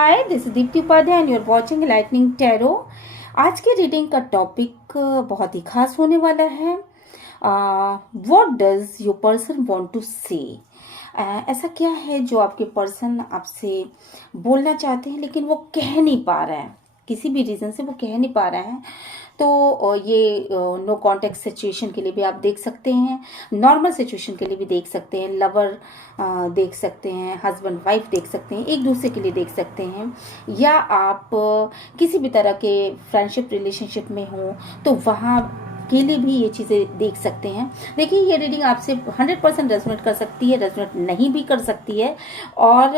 Hi, this is Deepti Upadhyay and you are watching lightning tarot. आज की reading का topic बहुत ही खास होने वाला है। What does your person want to say. ऐसा क्या है जो आपके पर्सन आपसे बोलना चाहते हैं लेकिन वो कह नहीं पा रहे हैं, किसी भी रीज़न से वो कह नहीं पा रहे हैं। तो ये नो कॉन्टेक्ट सिचुएशन के लिए भी आप देख सकते हैं, नॉर्मल सिचुएशन के लिए भी देख सकते हैं, लवर देख सकते हैं, हस्बैंड वाइफ देख सकते हैं, एक दूसरे के लिए देख सकते हैं, या आप किसी भी तरह के फ्रेंडशिप रिलेशनशिप में हो तो वहाँ के लिए भी ये चीज़ें देख सकते हैं। देखिए, ये रीडिंग आपसे 100% रेजोनेट कर सकती है, रेजोनेट नहीं भी कर सकती है, और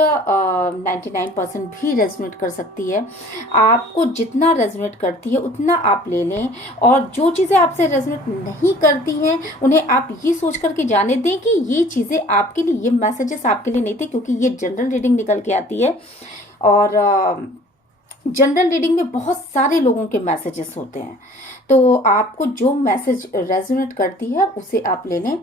99% भी रेजोनेट कर सकती है। आपको जितना रेजोनेट करती है उतना आप ले लें, और जो चीज़ें आपसे रेजोनेट नहीं करती हैं उन्हें आप ये सोच करके जाने दें कि ये चीज़ें आपके लिए, ये मैसेजेस आपके लिए नहीं थे, क्योंकि ये जनरल रीडिंग निकल के आती है। और जनरल रीडिंग में बहुत सारे लोगों के मैसेजेस होते हैं, तो आपको जो मैसेज रेजोनेट करती है उसे आप ले लें।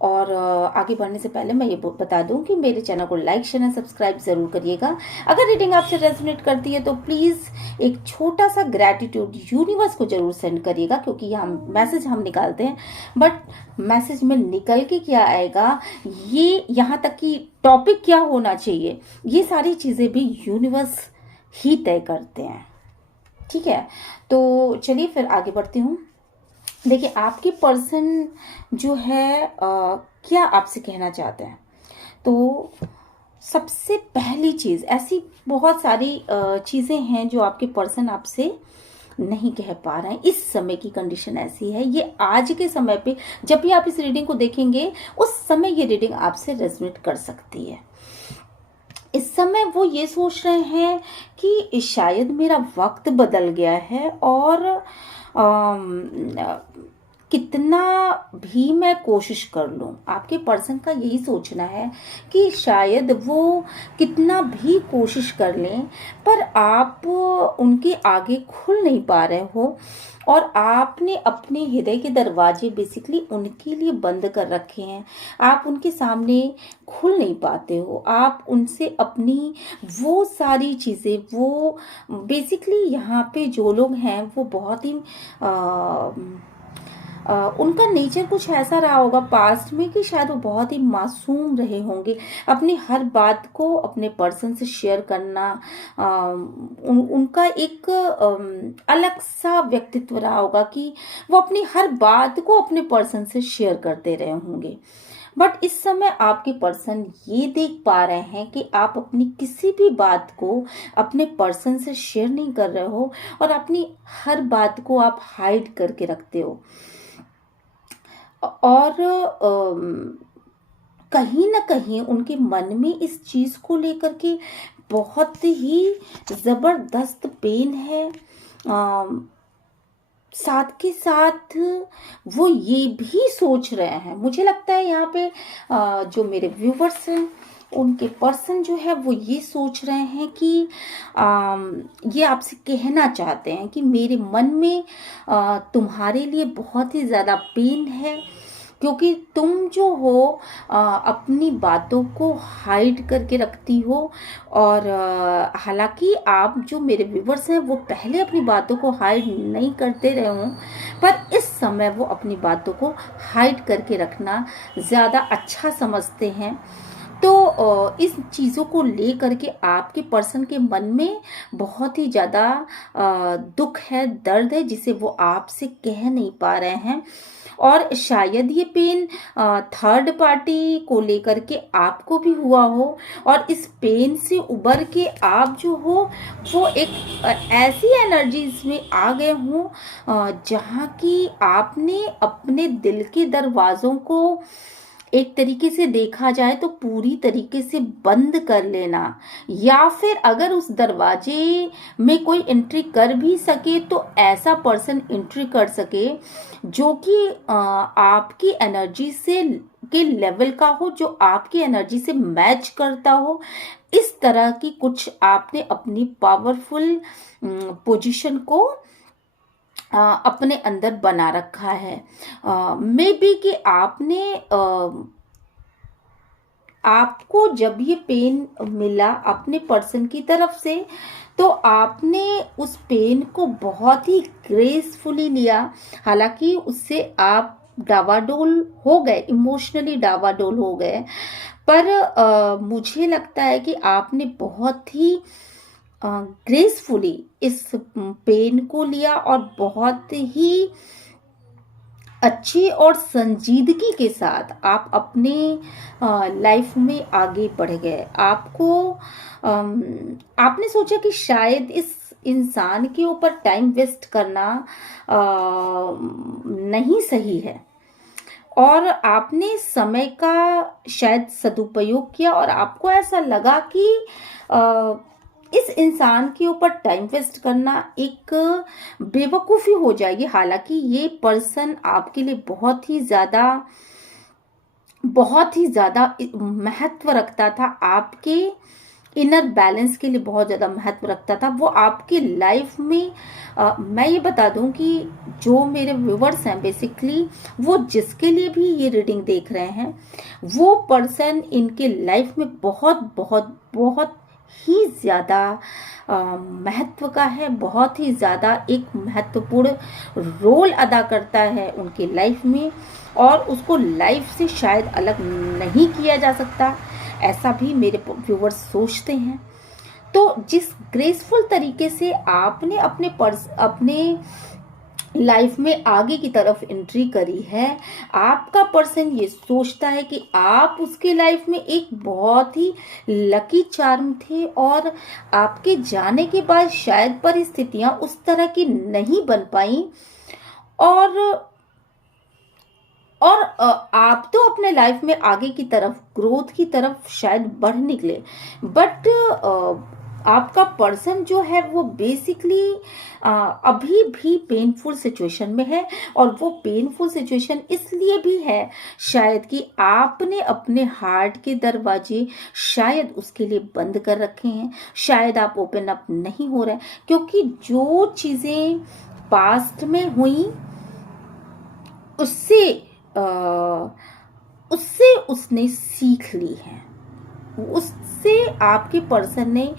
और आगे बढ़ने से पहले मैं ये बता दूं कि मेरे चैनल को लाइक शेयर एंड सब्सक्राइब ज़रूर करिएगा। अगर रीडिंग आपसे रेजोनेट करती है तो प्लीज़ एक छोटा सा ग्रैटिट्यूड यूनिवर्स को ज़रूर सेंड करिएगा, क्योंकि यहाँ मैसेज हम निकालते हैं बट मैसेज में निकल के क्या आएगा, ये यहाँ तक कि टॉपिक क्या होना चाहिए, ये सारी चीज़ें भी यूनिवर्स ही तय करते हैं। ठीक है, तो चलिए फिर आगे बढ़ती हूँ। देखिए, आपके पर्सन जो है क्या आपसे कहना चाहते हैं। तो सबसे पहली चीज़, ऐसी बहुत सारी चीज़ें हैं जो आपके पर्सन आपसे नहीं कह पा रहे हैं। इस समय की कंडीशन ऐसी है, ये आज के समय पे जब भी आप इस रीडिंग को देखेंगे उस समय ये रीडिंग आपसे रेजोनेट कर सकती है। इस समय वो ये सोच रहे हैं कि शायद मेरा वक्त बदल गया है, और कितना भी मैं कोशिश कर लूं, आपके पर्सन का यही सोचना है कि शायद वो कितना भी कोशिश कर लें पर आप उनके आगे खुल नहीं पा रहे हो, और आपने अपने हृदय के दरवाजे बेसिकली उनके लिए बंद कर रखे हैं। आप उनके सामने खुल नहीं पाते हो, आप उनसे अपनी वो सारी चीज़ें, वो बेसिकली यहाँ पे जो लोग हैं वो बहुत ही उनका नेचर कुछ ऐसा रहा होगा पास्ट में कि शायद वो बहुत ही मासूम रहे होंगे। अपनी हर बात को अपने पर्सन से शेयर करना, उनका एक अलग सा व्यक्तित्व रहा होगा कि वो अपनी हर बात को अपने पर्सन से शेयर करते रहे होंगे। बट इस समय आपके पर्सन ये देख पा रहे हैं कि आप अपनी किसी भी बात को अपने पर्सन से शेयर नहीं कर रहे हो, और अपनी हर बात को आप हाइड करके रखते हो। और कहीं ना कहीं उनके मन में इस चीज को लेकर के बहुत ही जबरदस्त पेन है। साथ के साथ वो ये भी सोच रहे हैं, मुझे लगता है यहाँ पे जो मेरे व्यूवर्स हैं उनके पर्सन जो है वो ये सोच रहे हैं कि ये आपसे कहना चाहते हैं कि मेरे मन में तुम्हारे लिए बहुत ही ज़्यादा पेन है, क्योंकि तुम जो हो अपनी बातों को हाइड करके रखती हो। और हालांकि आप जो मेरे व्यूवर्स हैं वो पहले अपनी बातों को हाइड नहीं करते रहे हों, पर इस समय वो अपनी बातों को हाइड करके रखना ज़्यादा अच्छा समझते हैं। तो इस चीज़ों को ले करके आपके पर्सन के मन में बहुत ही ज़्यादा दुख है, दर्द है, जिसे वो आपसे कह नहीं पा रहे हैं। और शायद ये पेन थर्ड पार्टी को लेकर के आपको भी हुआ हो, और इस पेन से उबर के आप जो हो वो एक ऐसी एनर्जीज में आ गए हो जहाँ की आपने अपने दिल के दरवाज़ों को एक तरीके से देखा जाए तो पूरी तरीके से बंद कर लेना, या फिर अगर उस दरवाजे में कोई एंट्री कर भी सके तो ऐसा पर्सन एंट्री कर सके जो कि आपकी एनर्जी से के लेवल का हो, जो आपकी एनर्जी से मैच करता हो। इस तरह की कुछ आपने अपनी पावरफुल पोजीशन को अपने अंदर बना रखा है। मे बी कि आपने आपको जब ये पेन मिला अपने पर्सन की तरफ से, तो आपने उस पेन को बहुत ही ग्रेसफुली लिया। हालांकि उससे आप डावाडोल हो गए, इमोशनली डावाडोल हो गए, पर मुझे लगता है कि आपने बहुत ही ग्रेसफुली इस पेन को लिया और बहुत ही अच्छी और संजीदगी के साथ आप अपने लाइफ में आगे बढ़ गए। आपने सोचा कि शायद इस इंसान के ऊपर टाइम वेस्ट करना नहीं सही है, और आपने समय का शायद सदुपयोग किया, और आपको ऐसा लगा कि इस इंसान के ऊपर टाइम वेस्ट करना एक बेवकूफ़ी हो जाएगी। हालांकि ये पर्सन आपके लिए बहुत ही ज़्यादा महत्व रखता था, आपके इनर बैलेंस के लिए बहुत ज़्यादा महत्व रखता था। वो आपके लाइफ में मैं ये बता दूं कि जो मेरे व्यूवर्स हैं बेसिकली, वो जिसके लिए भी ये रीडिंग देख रहे हैं, वो पर्सन इनके लाइफ में बहुत बहुत बहुत ही ज़्यादा महत्व का है, बहुत ही ज़्यादा एक महत्वपूर्ण रोल अदा करता है उनके लाइफ में, और उसको लाइफ से शायद अलग नहीं किया जा सकता, ऐसा भी मेरे व्यूवर्स सोचते हैं। तो जिस ग्रेसफुल तरीके से आपने अपने लाइफ में आगे की तरफ एंट्री करी है, आपका पर्सन ये सोचता है कि आप उसके लाइफ में एक बहुत ही लकी चार्म थे, और आपके जाने के बाद शायद परिस्थितियां उस तरह की नहीं बन पाई, और आप तो अपने लाइफ में आगे की तरफ, ग्रोथ की तरफ शायद बढ़ निकले, बट आपका पर्सन जो है वो बेसिकली अभी भी पेनफुल सिचुएशन में है। और वो पेनफुल सिचुएशन इसलिए भी है शायद कि आपने अपने हार्ट के दरवाजे शायद उसके लिए बंद कर रखे हैं, शायद आप ओपन अप नहीं हो रहे, क्योंकि जो चीज़ें पास्ट में हुई उससे उसने सीख ली है, उससे आपके पर्सन ने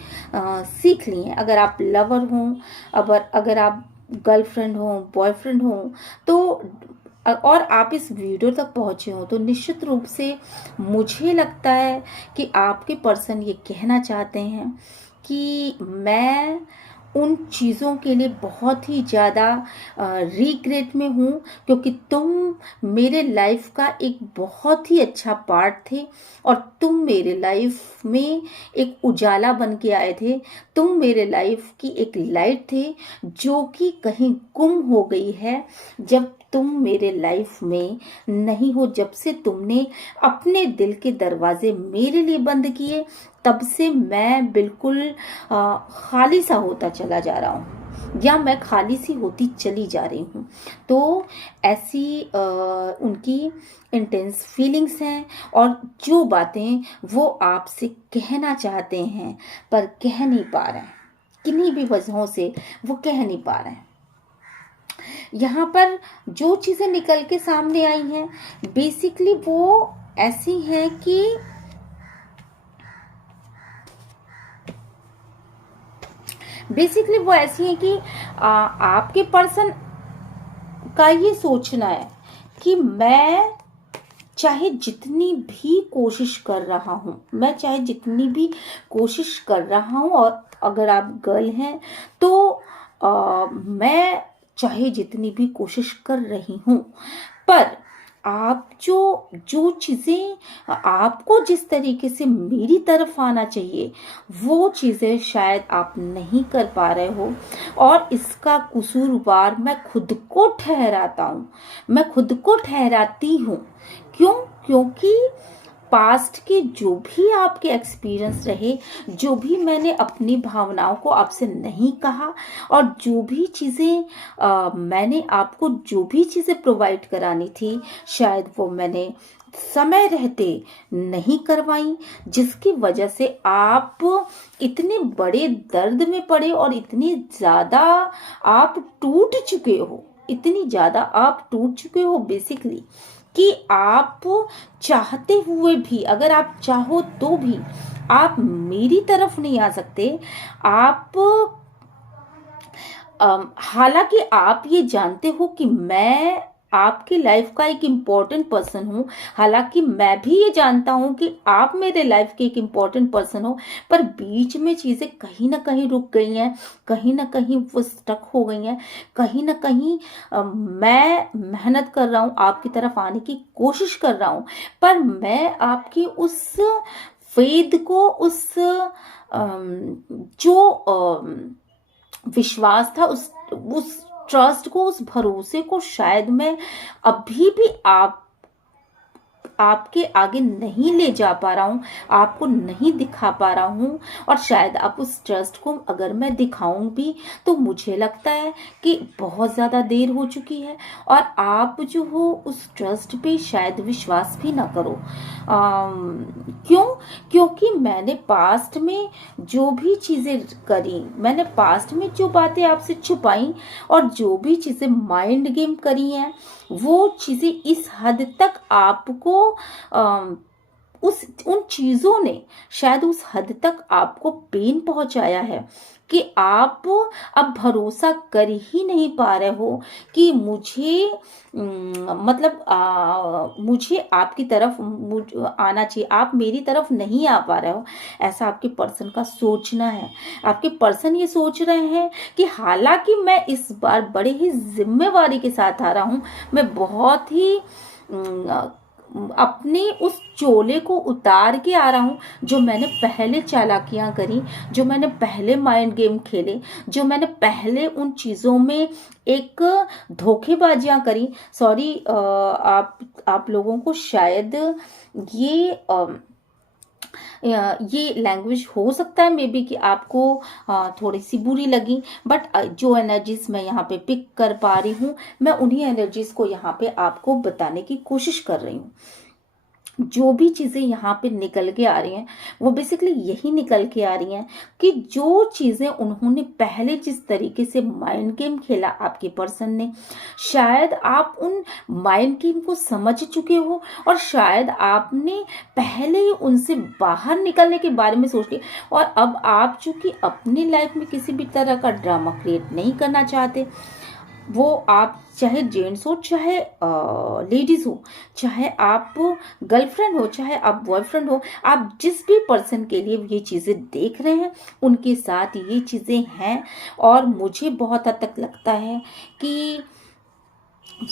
सीख ली है। अगर आप लवर हो, अगर आप गर्लफ्रेंड हो, बॉयफ्रेंड हो, तो और आप इस वीडियो तक पहुंचे हो, तो निश्चित रूप से मुझे लगता है कि आपके पर्सन ये कहना चाहते हैं कि मैं उन चीज़ों के लिए बहुत ही ज़्यादा रिग्रेट में हूँ, क्योंकि तुम मेरे लाइफ का एक बहुत ही अच्छा पार्ट थे, और तुम मेरे लाइफ में एक उजाला बन के आए थे। तुम मेरे लाइफ की एक लाइट थे जो कि कहीं गुम हो गई है जब तुम मेरे लाइफ में नहीं हो। जब से तुमने अपने दिल के दरवाजे मेरे लिए बंद किए, तब से मैं बिल्कुल खाली सा होता चला जा रहा हूँ, या मैं खाली सी होती चली जा रही हूँ। तो ऐसी उनकी इंटेंस फीलिंग्स हैं, और जो बातें वो आपसे कहना चाहते हैं पर कह नहीं पा रहे हैं, किन्हीं भी वजहों से वो कह नहीं पा रहे हैं। यहाँ पर जो चीज़ें निकल के सामने आई हैं बेसिकली वो ऐसी हैं कि आपके पर्सन का ये सोचना है कि मैं चाहे जितनी भी कोशिश कर रहा हूँ, और अगर आप गर्ल हैं तो मैं चाहे जितनी भी कोशिश कर रही हूँ, पर आप जो चीज़ें आपको जिस तरीके से मेरी तरफ आना चाहिए, वो चीज़ें शायद आप नहीं कर पा रहे हो, और इसका कसूरवार मैं खुद को ठहराती हूँ। क्यों? क्योंकि पास्ट के जो भी आपके एक्सपीरियंस रहे, जो भी मैंने अपनी भावनाओं को आपसे नहीं कहा, और जो भी चीज़ें मैंने आपको जो भी चीज़ें प्रोवाइड करानी थी, शायद वो मैंने समय रहते नहीं करवाई, जिसकी वजह से आप इतने बड़े दर्द में पड़े, और इतनी ज़्यादा आप टूट चुके हो बेसिकली, कि आप चाहते हुए भी, अगर आप चाहो तो भी आप मेरी तरफ नहीं आ सकते। आप हालांकि आप ये जानते हो कि मैं आपकी लाइफ का एक इम्पोर्टेंट पर्सन हूँ, हालांकि मैं भी ये जानता हूँ कि आप मेरे लाइफ के एक इम्पोर्टेंट पर्सन हो, पर बीच में चीज़ें कहीं ना कहीं रुक गई हैं, कहीं ना कहीं वो स्टक हो गई हैं, कहीं ना कहीं मैं मेहनत कर रहा हूँ, आपकी तरफ आने की कोशिश कर रहा हूँ, पर मैं आपकी उस फेद को, उस जो विश्वास था, उस ट्रस्ट को, उस भरोसे को शायद मैं अभी भी आपके आगे नहीं ले जा पा रहा हूँ, आपको नहीं दिखा पा रहा हूँ। और शायद आप उस ट्रस्ट को अगर मैं दिखाऊं भी तो मुझे लगता है कि बहुत ज़्यादा देर हो चुकी है, और आप जो हो उस ट्रस्ट पे शायद विश्वास भी ना करो। क्यों? क्योंकि मैंने पास्ट में जो भी चीज़ें करी, मैंने पास्ट में जो बातें आपसे छुपाई और जो भी चीज़ें माइंड गेम करी हैं, वो चीज़ें इस हद तक आपको उन चीज़ों ने शायद उस हद तक आपको पेन पहुंचाया है कि आप अब भरोसा कर ही नहीं पा रहे हो कि मुझे मतलब मुझे आपकी तरफ आना चाहिए, आप मेरी तरफ नहीं आ पा रहे हो। ऐसा आपके पर्सन का सोचना है। आपके पर्सन ये सोच रहे हैं कि हालांकि मैं इस बार बड़े ही जिम्मेवारी के साथ आ रहा हूँ, मैं बहुत ही अपने उस चोले को उतार के आ रहा हूँ, जो मैंने पहले चालाकियां करी, जो मैंने पहले माइंड गेम खेले, जो मैंने पहले उन चीज़ों में एक धोखेबाजियां करी। सॉरी, आप लोगों को शायद ये ये लैंग्वेज हो सकता है मे बी कि आपको थोड़ी सी बुरी लगी, बट जो एनर्जीज मैं यहाँ पे पिक कर पा रही हूँ, मैं उन्हीं एनर्जीज को यहाँ पे आपको बताने की कोशिश कर रही हूँ। जो भी चीज़ें यहाँ पे निकल के आ रही हैं वो बेसिकली यही निकल के आ रही हैं कि जो चीज़ें उन्होंने पहले जिस तरीके से माइंड गेम खेला आपके पर्सन ने, शायद आप उन माइंड गेम को समझ चुके हो, और शायद आपने पहले ही उनसे बाहर निकलने के बारे में सोच लिया, और अब आप चूंकि अपनी लाइफ में किसी भी तरह का ड्रामा क्रिएट नहीं करना चाहते, वो आप चाहे जेंट्स हो, चाहे लेडीज हो, चाहे आप गर्लफ्रेंड हो, चाहे आप बॉयफ्रेंड हो, आप जिस भी पर्सन के लिए ये चीज़ें देख रहे हैं उनके साथ ये चीज़ें हैं। और मुझे बहुत हद तक लगता है कि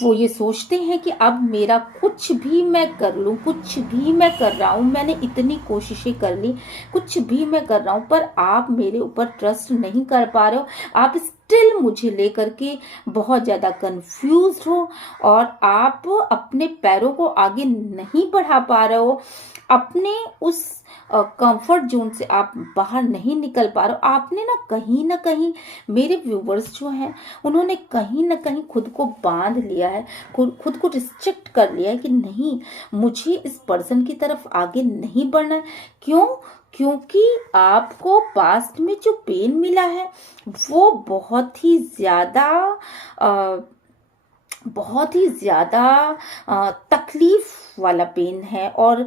वो ये सोचते हैं कि अब मेरा कुछ भी मैं कर लूँ, कुछ भी मैं कर रहा हूँ, मैंने इतनी कोशिशें कर ली, कुछ भी मैं कर रहा हूँ, पर आप मेरे ऊपर ट्रस्ट नहीं कर पा रहे हो, आप स्टिल मुझे लेकर के बहुत ज़्यादा कंफ्यूज्ड हो, और आप अपने पैरों को आगे नहीं बढ़ा पा रहे हो, अपने उस कंफर्ट जोन से आप बाहर नहीं निकल पा रहे हो। आपने ना कहीं मेरे व्यूवर्स जो हैं उन्होंने कहीं ना कहीं खुद को बांध लिया है, खुद को रिस्ट्रिक्ट कर लिया है कि नहीं, मुझे इस पर्सन की तरफ आगे नहीं बढ़ना है। क्यों? क्योंकि आपको पास्ट में जो पेन मिला है वो बहुत ही ज्यादा तकलीफ वाला पेन है, और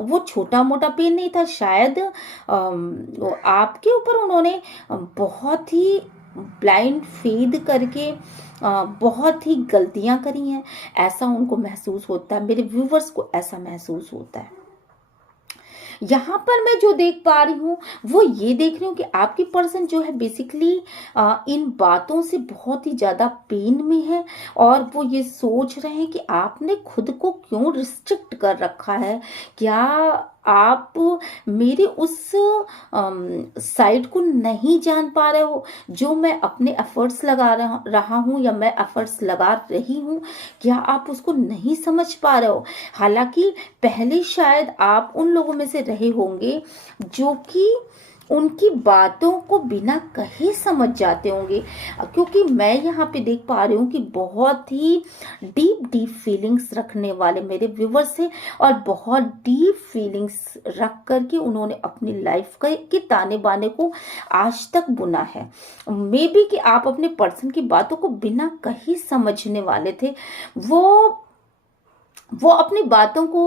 वो छोटा मोटा पेन नहीं था। शायद आपके ऊपर उन्होंने बहुत ही ब्लाइंड फेद करके बहुत ही गलतियां करी हैं, ऐसा उनको महसूस होता है, मेरे व्यूवर्स को ऐसा महसूस होता है। यहाँ पर मैं जो देख पा रही हूँ वो ये देख रही हूँ कि आपकी पर्सन जो है बेसिकली इन बातों से बहुत ही ज़्यादा पेन में है, और वो ये सोच रहे हैं कि आपने खुद को क्यों रिस्ट्रिक्ट कर रखा है। क्या आप मेरे उस साइड को नहीं जान पा रहे हो जो मैं अपने एफर्ट्स लगा रहा हूँ या मैं एफर्ट्स लगा रही हूँ? क्या आप उसको नहीं समझ पा रहे हो? हालांकि पहले शायद आप उन लोगों में से रहे होंगे जो कि उनकी बातों को बिना कहे समझ जाते होंगे, क्योंकि मैं यहाँ पे देख पा रही हूँ कि बहुत ही डीप फीलिंग्स रखने वाले मेरे व्यूवर्स हैं, और बहुत डीप फीलिंग्स रख करके उन्होंने अपनी लाइफ के ताने बाने को आज तक बुना है। मे बी कि आप अपने पर्सन की बातों को बिना कहे समझने वाले थे। वो वो अपनी बातों को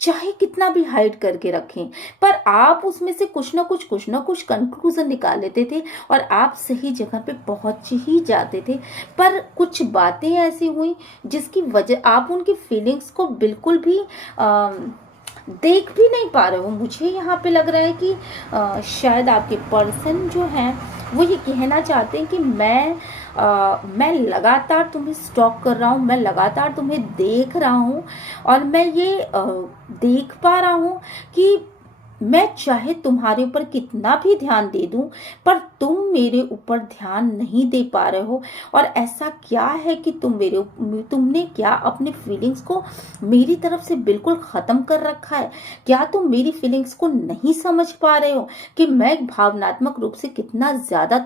चाहे कितना भी हाइड करके रखें, पर आप उसमें से कुछ ना कुछ कंक्लूजन निकाल लेते थे और आप सही जगह पे पहुंच ही जाते थे। पर कुछ बातें ऐसी हुई जिसकी वजह आप उनकी फीलिंग्स को बिल्कुल भी देख भी नहीं पा रहे हो। मुझे यहाँ पे लग रहा है कि शायद आपके पर्सन जो हैं वो ये कहना चाहते हैं कि मैं लगातार तुम्हें स्टॉक कर रहा हूँ, मैं लगातार तुम्हें देख रहा हूँ और मैं ये देख पा रहा हूँ कि मैं चाहे तुम्हारे ऊपर कितना भी ध्यान दे दूं पर तुम मेरे ऊपर ध्यान नहीं दे पा रहे हो। और ऐसा क्या है कि तुमने क्या अपने फीलिंग्स को मेरी तरफ से बिल्कुल खत्म कर रखा है? क्या तुम मेरी फीलिंग्स को नहीं समझ पा रहे हो कि मैं भावनात्मक रूप से कितना ज्यादा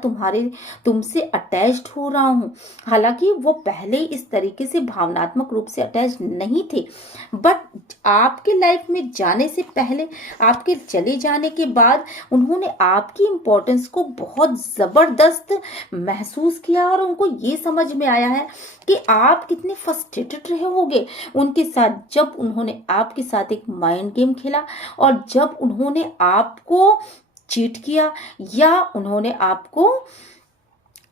तुमसे अटैच्ड हो रहा हूँ? हालांकि वो पहले इस तरीके से भावनात्मक रूप से अटैच नहीं थे, बट आपके लाइफ में जाने से पहले, आपके चले जाने के बाद उन्होंने आपकी इम्पोर्टेंस को बहुत जबरदस्त महसूस किया और उनको ये समझ में आया है कि आप कितने फ्रस्ट्रेटेड रहे होगे उनके साथ, जब उन्होंने आपके साथ एक माइंड गेम खेला और जब उन्होंने आपको चीट किया या उन्होंने आपको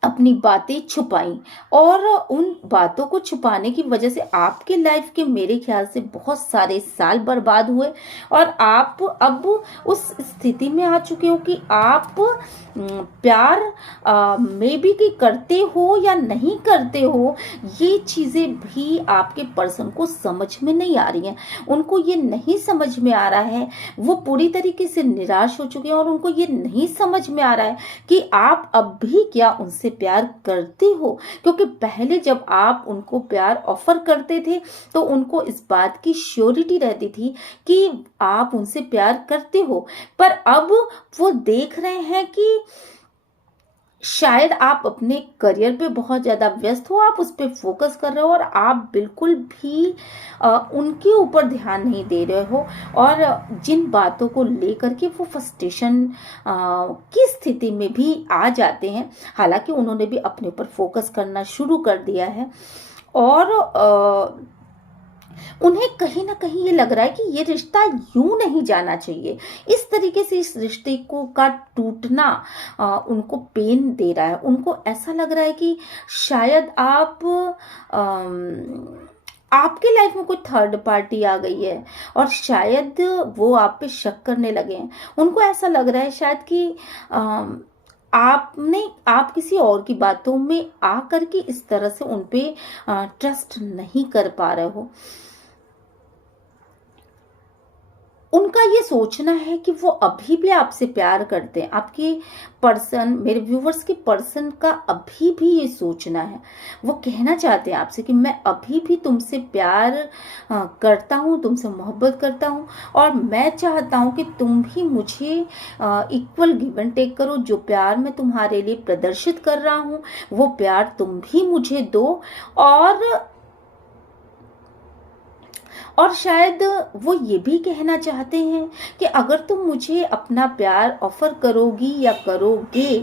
अपनी बातें छुपाई। और उन बातों को छुपाने की वजह से आपके लाइफ के मेरे ख्याल से बहुत सारे साल बर्बाद हुए और आप अब उस स्थिति में आ चुके हो कि आप प्यार मे बी कि करते हो या नहीं करते हो, ये चीज़ें भी आपके पर्सन को समझ में नहीं आ रही हैं। उनको ये नहीं समझ में आ रहा है, वो पूरी तरीके से निराश हो चुके हैं और उनको ये नहीं समझ में आ रहा है कि आप अब भी क्या उनसे प्यार करते हो। क्योंकि पहले जब आप उनको प्यार ऑफर करते थे तो उनको इस बात की श्योरिटी रहती थी कि आप उनसे प्यार करते हो, पर अब वो देख रहे हैं कि शायद आप अपने करियर पे बहुत ज़्यादा व्यस्त हो, आप उस पर फोकस कर रहे हो और आप बिल्कुल भी उनके ऊपर ध्यान नहीं दे रहे हो और जिन बातों को लेकर के वो फ्रस्ट्रेशन की स्थिति में भी आ जाते हैं। हालांकि उन्होंने भी अपने ऊपर फोकस करना शुरू कर दिया है और उन्हें कहीं ना कहीं ये लग रहा है कि ये रिश्ता यूं नहीं जाना चाहिए। इस तरीके से इस रिश्ते को का टूटना उनको पेन दे रहा है। उनको ऐसा लग रहा है कि शायद आपके लाइफ में कोई थर्ड पार्टी आ गई है और शायद वो आप पे शक करने लगे हैं। उनको ऐसा लग रहा है शायद कि आप किसी और की बातों में आ करके इस तरह से उन पे ट्रस्ट नहीं कर पा रहे हो। उनका ये सोचना है कि वो अभी भी आपसे प्यार करते हैं। आपके पर्सन, मेरे व्यूवर्स के पर्सन का अभी भी ये सोचना है। वो कहना चाहते हैं आपसे कि मैं अभी भी तुमसे प्यार करता हूँ, तुमसे मोहब्बत करता हूँ और मैं चाहता हूँ कि तुम भी मुझे इक्वल गिव एंड टेक करो। जो प्यार मैं तुम्हारे लिए प्रदर्शित कर रहा हूँ वो प्यार तुम भी मुझे दो। और शायद वो ये भी कहना चाहते हैं कि अगर तुम मुझे अपना प्यार ऑफर करोगी या करोगे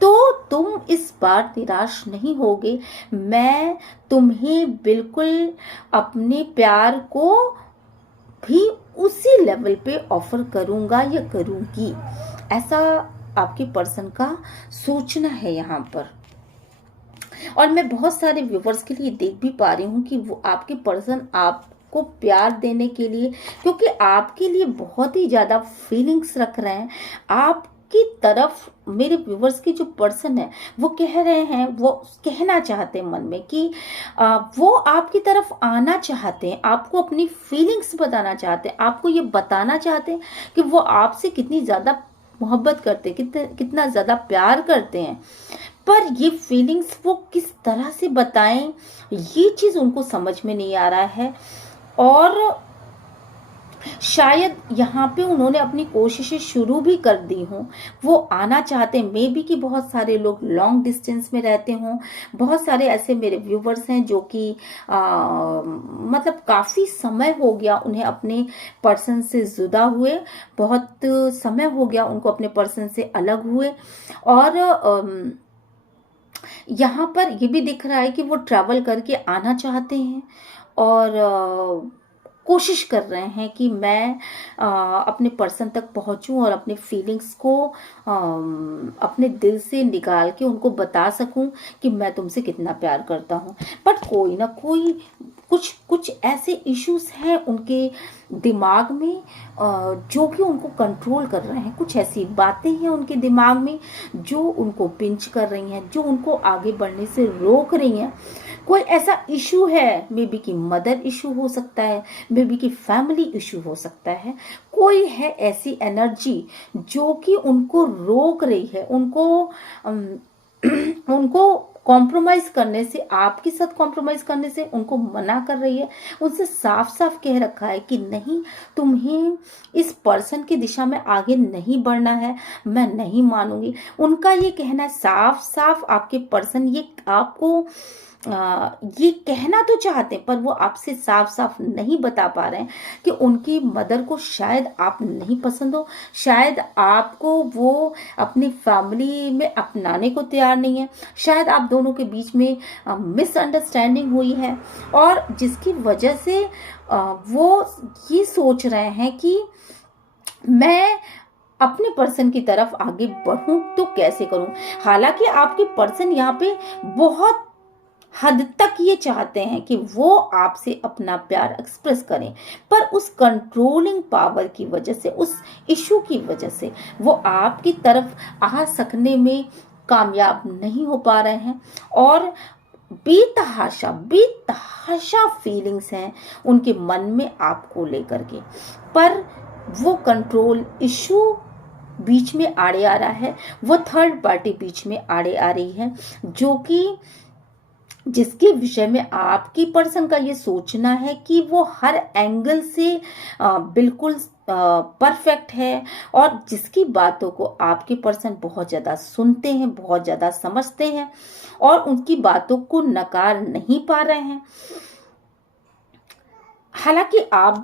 तो तुम इस बार निराश नहीं होगे। मैं तुम्हें बिल्कुल अपने प्यार को भी उसी लेवल पे ऑफर करूंगा या करूंगी। ऐसा आपके पर्सन का सोचना है यहाँ पर। और मैं बहुत सारे व्यूवर्स के लिए देख भी पा रही हूँ कि वो आपके पर्सन आपको प्यार देने के लिए, क्योंकि आपके लिए बहुत ही ज्यादा फीलिंग्स रख रहे हैं आपकी तरफ। मेरे व्यूवर्स के जो पर्सन है वो कह रहे हैं, वो कहना चाहते हैं मन में कि वो आपकी तरफ आना चाहते हैं, आपको अपनी फीलिंग्स बताना चाहते हैं, आपको ये बताना चाहते हैं कि वो आपसे कितनी ज्यादा मोहब्बत करते हैं, कितना ज्यादा प्यार करते हैं। पर ये फीलिंग्स वो किस तरह से बताएं, ये चीज उनको समझ में नहीं आ रहा है। और शायद यहाँ पे उन्होंने अपनी कोशिशें शुरू भी कर दी हों, वो आना चाहते हैं। मे बी कि बहुत सारे लोग लॉन्ग डिस्टेंस में रहते हों। बहुत सारे ऐसे मेरे व्यूवर्स हैं जो कि मतलब काफ़ी समय हो गया उन्हें अपने पर्सन से जुदा हुए, बहुत समय हो गया उनको अपने पर्सन से अलग हुए। और यहाँ पर ये भी दिख रहा है कि वो ट्रैवल करके आना चाहते हैं और कोशिश कर रहे हैं कि मैं अपने पर्सन तक पहुंचूं और अपने फीलिंग्स को अपने दिल से निकाल के उनको बता सकूं कि मैं तुमसे कितना प्यार करता हूं। बट कोई ना कोई कुछ कुछ ऐसे इश्यूज हैं उनके दिमाग में जो कि उनको कंट्रोल कर रहे हैं। कुछ ऐसी बातें हैं उनके दिमाग में जो उनको पिंच कर रही हैं, जो उनको आगे बढ़ने से रोक रही हैं। कोई ऐसा इशू है, मे बी कि मदर इशू हो सकता है, मे बी कि फैमिली इशू हो सकता है। कोई है ऐसी एनर्जी जो कि उनको रोक रही है, उनको कॉम्प्रोमाइज करने से, आपके साथ कॉम्प्रोमाइज करने से उनको मना कर रही है। उनसे साफ साफ कह रखा है कि नहीं, तुम्हें इस पर्सन की दिशा में आगे नहीं बढ़ना है, मैं नहीं मानूंगी। उनका ये कहना है साफ साफ, आपके पर्सन ये आपको ये कहना तो चाहते हैं पर वो आपसे साफ साफ नहीं बता पा रहे हैं कि उनकी मदर को शायद आप नहीं पसंद हो, शायद आपको वो अपनी फैमिली में अपनाने को तैयार नहीं है, शायद आप दोनों के बीच में मिसअंडरस्टैंडिंग हुई है और जिसकी वजह से वो ये सोच रहे हैं कि मैं अपने पर्सन की तरफ आगे बढ़ूं तो कैसे करूं। हालांकि आपके पर्सन यहाँ पे बहुत हद तक ये चाहते हैं कि वो आपसे अपना प्यार एक्सप्रेस करें, पर उस कंट्रोलिंग पावर की वजह से, उस इशू की वजह से वो आपकी तरफ आ सकने में कामयाब नहीं हो पा रहे हैं। और बेतहाशा फीलिंग्स हैं उनके मन में आपको लेकर के, पर वो कंट्रोल इशू बीच में आड़े आ रहा है, वो थर्ड पार्टी बीच में आड़े आ रही है, जो कि जिसके विषय में आपकी पर्सन का ये सोचना है कि वो हर एंगल से बिल्कुल परफेक्ट है और जिसकी बातों को आपके पर्सन बहुत ज़्यादा सुनते हैं, बहुत ज़्यादा समझते हैं और उनकी बातों को नकार नहीं पा रहे हैं। हालांकि आप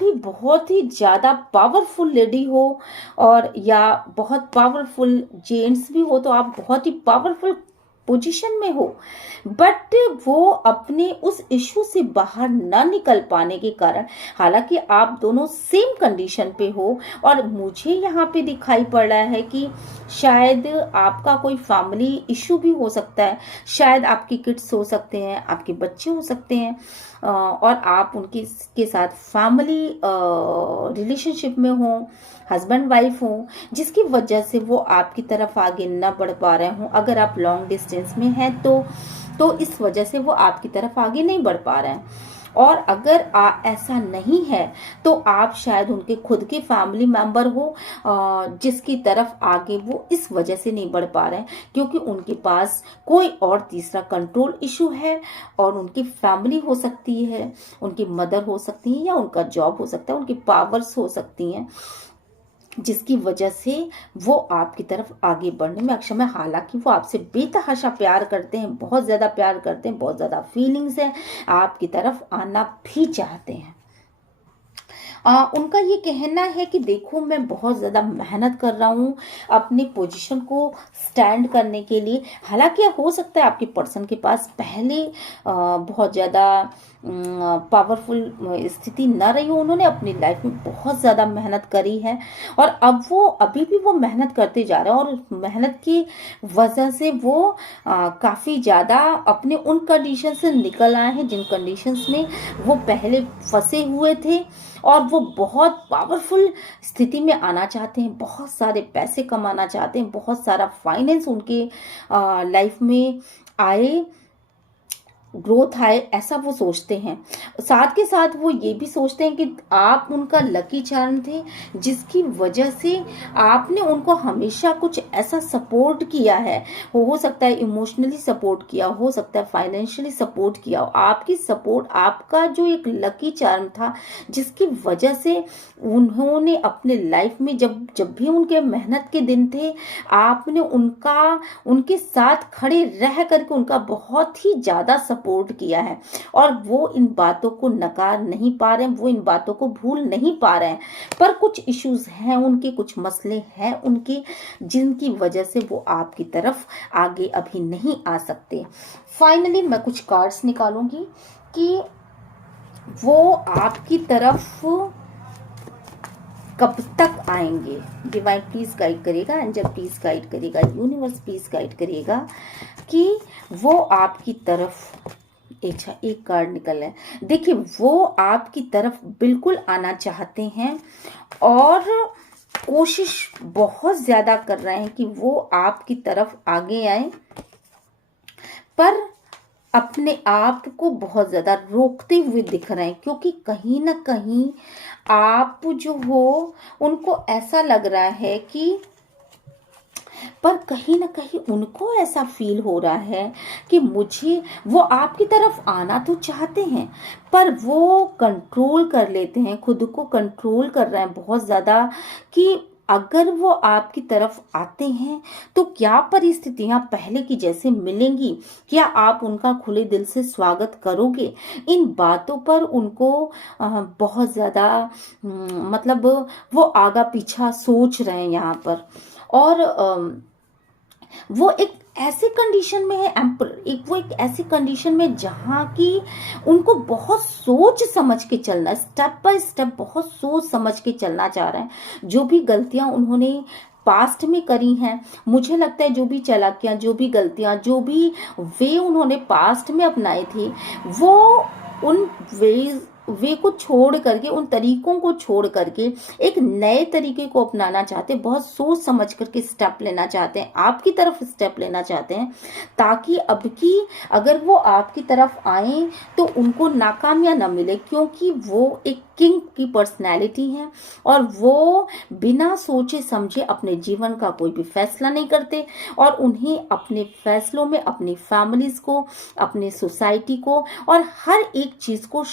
भी बहुत ही ज़्यादा पावरफुल लेडी हो और या बहुत पावरफुल जेंट्स भी हो, तो आप बहुत ही पावरफुल पोजीशन में हो, बट वो अपने उस इशू से बाहर न निकल पाने के कारण, हालांकि आप दोनों सेम कंडीशन पे हो और मुझे यहाँ पे दिखाई पड़ रहा है कि शायद आपका कोई फैमिली इशू भी हो सकता है, शायद आपके किड्स हो सकते हैं, आपके बच्चे हो सकते हैं और आप उनके के साथ फैमिली रिलेशनशिप में हो, हस्बैंड वाइफ हो, जिसकी वजह से वो आपकी तरफ आगे न बढ़ पा रहे हों। अगर आप लॉन्ग डिस्टेंस में हैं तो इस वजह से वो आपकी तरफ आगे नहीं बढ़ पा रहे हैं। और अगर ऐसा नहीं है तो आप शायद उनके खुद के फैमिली मेंबर हो जिसकी तरफ आगे वो इस वजह से नहीं बढ़ पा रहे हैं क्योंकि उनके पास कोई और तीसरा कंट्रोल इशू है और उनकी फैमिली हो सकती है, उनकी मदर हो सकती है या उनका जॉब हो सकता है, उनकी पावर्स हो सकती हैं, जिसकी वजह से वो आपकी तरफ आगे बढ़ने में अक्षम है। हालांकि वो आपसे बेतहाशा प्यार करते हैं, बहुत ज़्यादा प्यार करते हैं, बहुत ज़्यादा फीलिंग्स है, आपकी तरफ आना भी चाहते हैं। उनका ये कहना है कि देखो मैं बहुत ज़्यादा मेहनत कर रहा हूँ अपनी पोजीशन को स्टैंड करने के लिए। हालांकि हो सकता है आपके पर्सन के पास पहले बहुत ज़्यादा पावरफुल स्थिति न रही हो, उन्होंने अपनी लाइफ में बहुत ज़्यादा मेहनत करी है और अब वो अभी भी वो मेहनत करते जा रहे हैं और उस मेहनत की वजह से वो काफ़ी ज़्यादा अपने उन कंडीशन से निकल आए हैं जिन कंडीशंस में वो पहले फंसे हुए थे और वो बहुत पावरफुल स्थिति में आना चाहते हैं, बहुत सारे पैसे कमाना चाहते हैं, बहुत सारा फाइनेंस उनके लाइफ में आए, ग्रोथ आए, ऐसा वो सोचते हैं। साथ के साथ वो ये भी सोचते हैं कि आप उनका लकी चार्म थे जिसकी वजह से आपने उनको हमेशा कुछ ऐसा सपोर्ट किया है, हो सकता है इमोशनली सपोर्ट किया, हो सकता है फाइनेंशियली सपोर्ट किया हो। आपकी सपोर्ट, आपका जो एक लकी चार्म था जिसकी वजह से उन्होंने अपने लाइफ में जब भी उनके मेहनत के दिन थे आपने उनके साथ खड़े रह करके उनका बहुत ही ज़्यादा सपोर्ट किया है और वो इन बातों को नकार नहीं पा रहे हैं, वो इन बातों को भूल नहीं पा रहे हैं। पर कुछ इश्यूज हैं उनके, कुछ मसले हैं उनके जिनकी वजह से वो आपकी तरफ आगे अभी नहीं आ सकते। फाइनली मैं कुछ कार्ड्स निकालूंगी कि वो आपकी तरफ कब तक आएंगे। डिवाइन प्लीज गाइड करेगा, एंजल प्लीज गाइड करेगा, यूनिवर्स प्लीज गाइड करेगा कि वो आपकी तरफ, एक कार्ड निकला है। देखिए, वो आपकी तरफ बिल्कुल आना चाहते हैं और कोशिश बहुत ज्यादा कर रहे हैं कि वो आपकी तरफ आगे आए, पर अपने आप को बहुत ज्यादा रोकते हुए दिख रहे हैं, क्योंकि कहीं ना कहीं आप जो हो उनको ऐसा लग रहा है कि, पर कहीं ना कहीं उनको ऐसा फील हो रहा है कि मुझे, वो आपकी तरफ आना तो चाहते हैं पर वो कंट्रोल कर लेते हैं, खुद को कंट्रोल कर रहे हैं बहुत ज्यादा कि अगर वो आपकी तरफ आते हैं तो क्या परिस्थितियां पहले की जैसे मिलेंगी, क्या आप उनका खुले दिल से स्वागत करोगे। इन बातों पर उनको बहुत ज्यादा मतलब वो आगा पीछा सोच रहे हैं यहाँ पर। और वो एक ऐसी कंडीशन में है वो एक ऐसी कंडीशन में जहां की उनको बहुत सोच समझ के चलना, स्टेप बाय स्टेप बहुत सोच समझ के चलना चाह रहे हैं। जो भी गलतियां उन्होंने पास्ट में करी हैं, मुझे लगता है जो भी चालाकियां, जो भी गलतियां, जो भी वे उन्होंने पास्ट में अपनाए थे, वो उन वे को छोड़ करके, उन तरीकों को छोड़ करके एक नए तरीके को अपनाना चाहते हैं, बहुत सोच समझ करके स्टेप लेना चाहते हैं, आपकी तरफ स्टेप लेना चाहते हैं, ताकि अब की अगर वो आपकी तरफ आए तो उनको नाकामियां ना मिले, क्योंकि वो एक किंग की पर्सनैलिटी है और वो बिना सोचे समझे अपने जीवन का कोई भी फैसला नहीं करते और उन्हें अपने फैसलों में अपनी फैमिलीज को, अपने सोसाइटी को और हर एक चीज को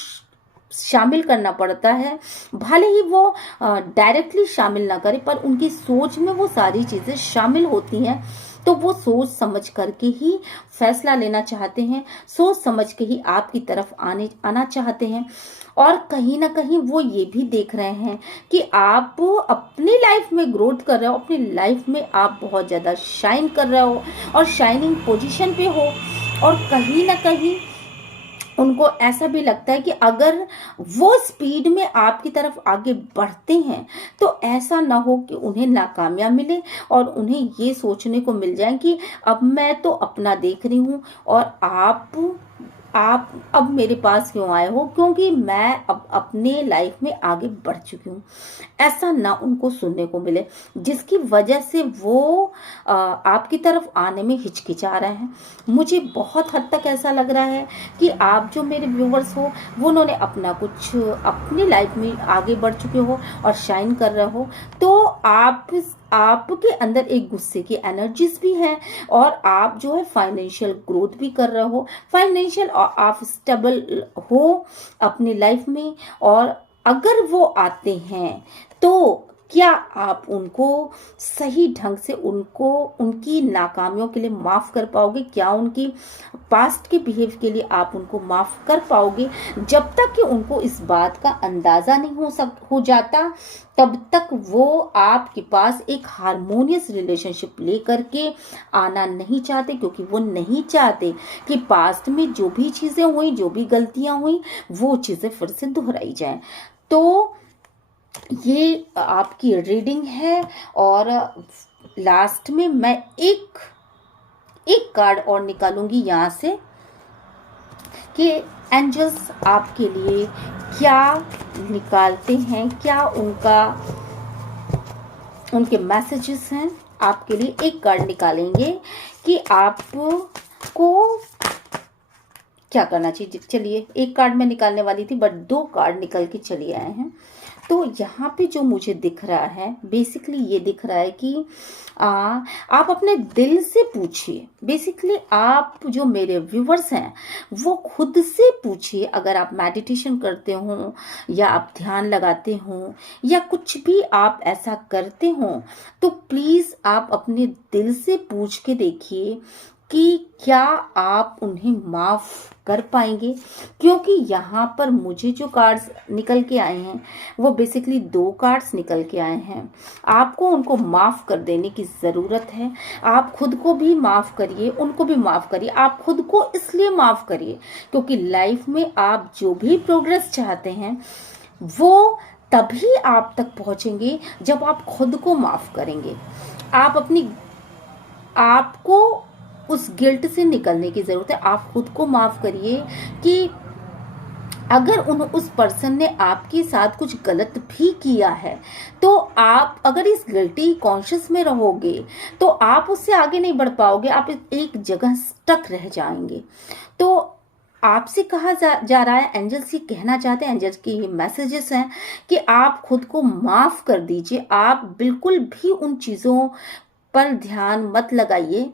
शामिल करना पड़ता है। भले ही वो डायरेक्टली शामिल ना करे, पर उनकी सोच में वो सारी चीजें शामिल होती हैं, तो वो सोच समझ करके ही फैसला लेना चाहते हैं, सोच समझ के ही आपकी तरफ आना चाहते हैं। और कहीं ना कहीं वो ये भी देख रहे हैं कि आप अपनी लाइफ में ग्रोथ कर रहे हो, अपनी लाइफ में आप बहुत ज्यादा शाइन कर रहे हो और शाइनिंग पोजीशन पे हो। और कहीं ना कहीं उनको ऐसा भी लगता है कि अगर वो स्पीड में आपकी तरफ आगे बढ़ते हैं तो ऐसा ना हो कि उन्हें नाकामयाब मिले और उन्हें ये सोचने को मिल जाए कि अब मैं तो अपना देख रही हूँ और आप अब मेरे पास क्यों आए हो, क्योंकि मैं अब अपने लाइफ में आगे बढ़ चुकी हूँ। ऐसा ना उनको सुनने को मिले, जिसकी वजह से वो आपकी तरफ आने में हिचकिचा रहे हैं। मुझे बहुत हद तक ऐसा लग रहा है कि आप जो मेरे व्यूवर्स हो, वो उन्होंने अपना कुछ अपनी लाइफ में आगे बढ़ चुके हो और शाइन कर रहे हो, तो आपके अंदर एक गुस्से की एनर्जीज भी है और आप जो है फाइनेंशियल ग्रोथ भी कर रहे हो, फाइनेंशियल आप स्टेबल हो अपनी लाइफ में। और अगर वो आते हैं तो क्या आप उनको सही ढंग से उनकी नाकामियों के लिए माफ कर पाओगे, क्या उनकी पास्ट के बिहेव के लिए आप उनको माफ कर पाओगे। जब तक कि उनको इस बात का अंदाजा नहीं हो जाता, तब तक वो आपके पास एक हार्मोनियस रिलेशनशिप लेकर के आना नहीं चाहते, क्योंकि वो नहीं चाहते कि पास्ट में जो भी चीजें हुई, जो भी गलतियां हुई, वो चीजें फिर से दोहराई जाएं। तो ये आपकी रीडिंग है और लास्ट में मैं एक कार्ड और निकालूंगी यहाँ से कि एंजल्स आपके लिए क्या निकालते हैं, क्या उनके मैसेजेस हैं आपके लिए। एक कार्ड निकालेंगे कि आपको क्या करना चाहिए। चलिए, एक कार्ड मैं निकालने वाली थी बट 2 कार्ड निकल के चले आए हैं। तो यहाँ पे जो मुझे दिख रहा है, बेसिकली ये दिख रहा है कि आप अपने दिल से पूछिए। बेसिकली आप जो मेरे व्यूवर्स हैं वो खुद से पूछिए। अगर आप मेडिटेशन करते हो या आप ध्यान लगाते हो या कुछ भी आप ऐसा करते हो, तो प्लीज आप अपने दिल से पूछ के देखिए कि क्या आप उन्हें माफ़ कर पाएंगे, क्योंकि यहाँ पर मुझे जो कार्ड्स निकल के आए हैं वो बेसिकली 2 कार्ड्स निकल के आए हैं। आपको उनको माफ़ कर देने की ज़रूरत है। आप खुद को भी माफ़ करिए, उनको भी माफ़ करिए। आप खुद को इसलिए माफ़ करिए क्योंकि लाइफ में आप जो भी प्रोग्रेस चाहते हैं वो तभी आप तक पहुँचेंगे जब आप खुद को माफ़ करेंगे। आपको उस गिल्ट से निकलने की ज़रूरत है। आप खुद को माफ़ करिए कि अगर उस पर्सन ने आपके साथ कुछ गलत भी किया है तो आप अगर इस गिल्टी कॉन्शियस में रहोगे तो आप उससे आगे नहीं बढ़ पाओगे, आप एक जगह स्टक रह जाएंगे। तो आपसे कहा जा रहा है, एंजल्स ये कहना चाहते हैं, एंजल्स की ये मैसेजेस हैं कि आप खुद को माफ़ कर दीजिए। आप बिल्कुल भी उन चीज़ों पर ध्यान मत लगाइए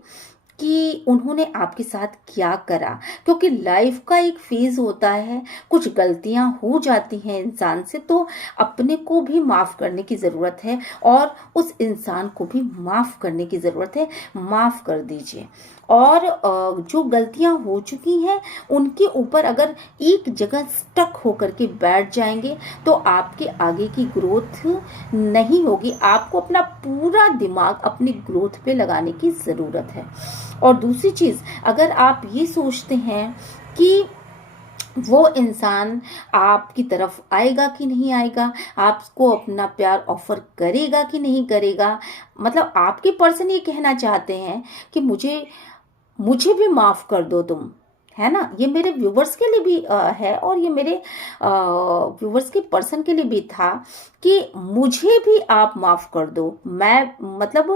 कि उन्होंने आपके साथ क्या करा, क्योंकि लाइफ का एक फेज होता है, कुछ गलतियां हो जाती हैं इंसान से, तो अपने को भी माफ़ करने की ज़रूरत है और उस इंसान को भी माफ़ करने की ज़रूरत है। माफ़ कर दीजिए और जो गलतियां हो चुकी हैं उनके ऊपर अगर एक जगह स्टक होकर के बैठ जाएंगे तो आपके आगे की ग्रोथ नहीं होगी। आपको अपना पूरा दिमाग अपनी ग्रोथ पे लगाने की ज़रूरत है। और दूसरी चीज़, अगर आप ये सोचते हैं कि वो इंसान आपकी तरफ आएगा कि नहीं आएगा, आपको अपना प्यार ऑफर करेगा कि नहीं करेगा, मतलब आपके पर्सन ये कहना चाहते हैं कि मुझे भी माफ़ कर दो तुम, है ना। ये मेरे व्यूवर्स के लिए भी है और ये मेरे व्यूवर्स के पर्सन के लिए भी था कि मुझे भी आप माफ़ कर दो। मैं मतलब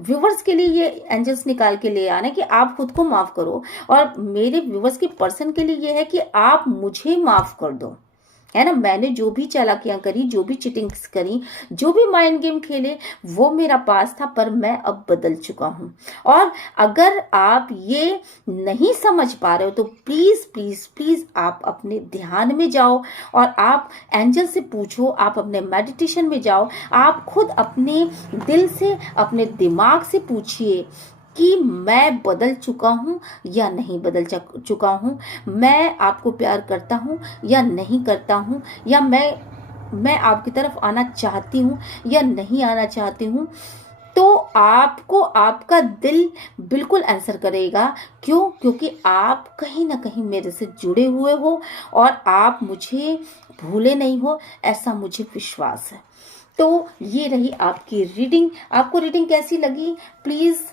व्यूवर्स के लिए ये एंजल्स निकाल के ले आने कि आप खुद को माफ़ करो, और मेरे व्यूवर्स के पर्सन के लिए ये है कि आप मुझे माफ़ कर दो, है ना। मैंने जो भी चालाकियां करी, जो भी चीटिंग्स करी, जो भी माइंड गेम खेले, वो मेरा पास था, पर मैं अब बदल चुका हूं। और अगर आप ये नहीं समझ पा रहे हो तो प्लीज प्लीज प्लीज आप अपने ध्यान में जाओ और आप एंजल से पूछो, आप अपने मेडिटेशन में जाओ, आप खुद अपने दिल से, अपने दिमाग से पूछिए कि मैं बदल चुका हूँ या नहीं बदल चुका हूँ, मैं आपको प्यार करता हूँ या नहीं करता हूँ, या मैं आपकी तरफ आना चाहती हूँ या नहीं आना चाहती हूँ। तो आपको आपका दिल बिल्कुल आंसर करेगा। क्यों? क्योंकि आप कहीं ना कहीं मेरे से जुड़े हुए हो और आप मुझे भूले नहीं हो, ऐसा मुझे विश्वास है। तो ये रही आपकी रीडिंग। आपको रीडिंग कैसी लगी प्लीज़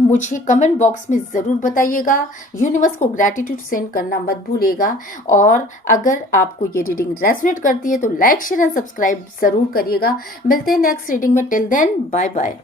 मुझे कमेंट बॉक्स में ज़रूर बताइएगा। यूनिवर्स को ग्रैटिट्यूड सेंड करना मत भूलिएगा। और अगर आपको ये रीडिंग रेजोनेट करती है तो लाइक शेयर एंड सब्सक्राइब ज़रूर करिएगा। मिलते हैं नेक्स्ट रीडिंग में। Till then bye bye.